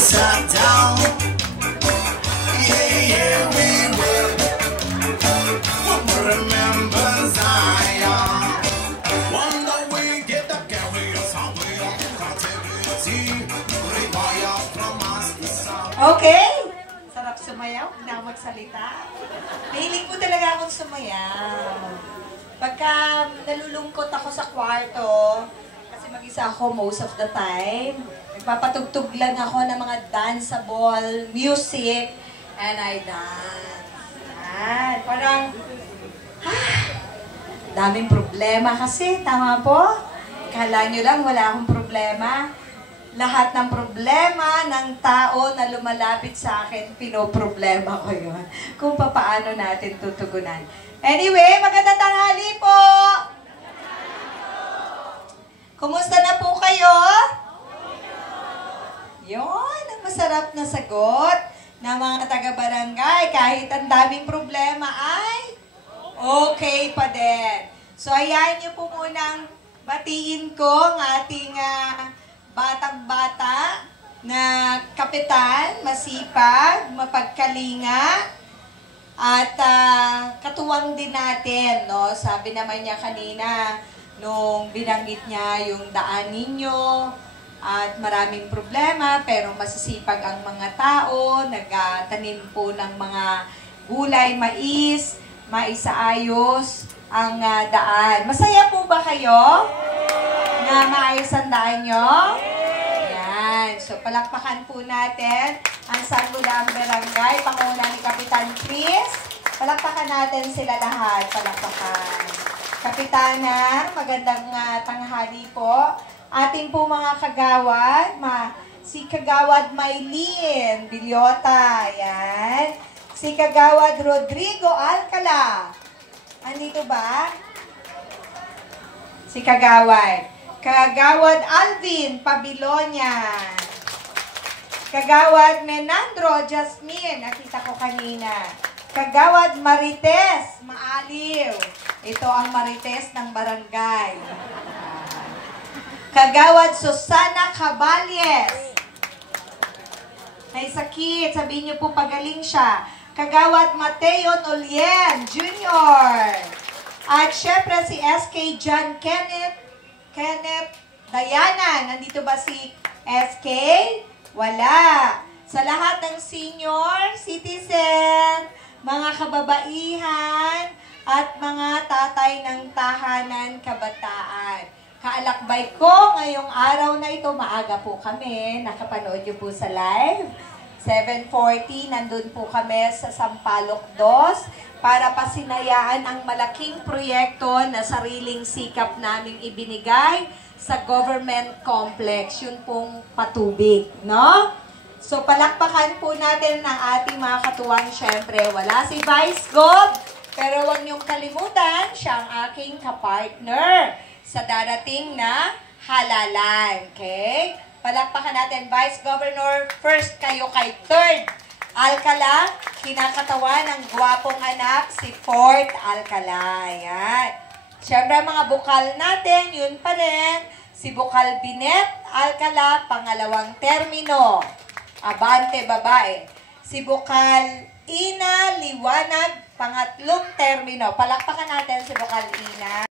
sat down. Yeah, yeah, we will. Remember Zion. One day we get the carriers on wheel. Captivity, require from us to solve. Okay? Sarap sumayaw, hindi na ako magsalita. Mahilig ko talaga akong sumayaw. Pagka nalulungkot ako sa kwarto, kasi mag-isa ako most of the time, nagpapatugtog lang ako ng mga danceable music, and I dance. Yan. Parang, daming problema kasi, tama po? Kala nyo lang wala akong problema. Lahat ng problema ng tao na lumalapit sa akin, pinoproblema ko yun. Kung paano natin tutugunan. Anyway, magandang tanghali po! Kumusta na po kayo? Yun, ang masarap na sagot ng mga taga-barangay. Kahit ang daming problema ay okay pa din. So, hayaan niyo po munang batiin ko ang ating batang-bata na kapitan, masipag, mapagkalinga, at katuwang din natin, no? Sabi naman niya kanina, nung binanggit niya yung daan ninyo, at maraming problema, pero masisipag ang mga tao, nagtanim po ng mga gulay, mais, maisaayos ang daan. Masaya po ba kayo na maayos ang daan nyo? Yan. So, palakpakan po natin ang Sangguniang Barangay, panguna ni Kapitan Chris. Palakpakan natin sila lahat. Palakpakan. Kapitana, magandang tanghali po. Ating po mga kagawad, si Kagawad Maylin Bilyota, yan. Si Kagawad Rodrigo Alcala. Andito ba? Si Kagawad. Kagawad Alvin Pabilonia. Kagawad Menandro Jasmine, nakita ko kanina. Kagawad Marites Maaliw. Ito ang Marites ng barangay. Kagawad Susana Caballes. May sakit, sabihin niyo po pagaling siya. Kagawad Mateo Nolien Jr. At syempre si SK John Kenneth Diana. Nandito ba si SK? Wala. Sa lahat ng senior citizen, mga kababaihan, at mga tatay ng tahanan kabataan. Kaalakbay ko ngayong araw na ito, maaga po kami, nakapanood nyo po sa live. 7:40, nandun po kami sa Sampaloc 2 para pasinayaan ang malaking proyekto na sariling sikap namin ibinigay sa government complex, yun pong patubig, no? So, palakpakan po natin ang ating mga katuwang, syempre. Wala si Vice Gov, pero huwag niyong kalimutan, siya ang aking kapartner sa darating na halalan, okay? Palakpakan natin, Vice Governor, first kayo kay third Alcala, kinakatawa ng gwapong anak, si Fourth Alcala. Yan. Siyempre, mga bukal natin, yun pa rin, si Bukal Binet Alcala, pangalawang termino. Abante, babae. Si Bukal Ina Liwanag, pangatlong termino. Palakpakan natin si Bukal Ina.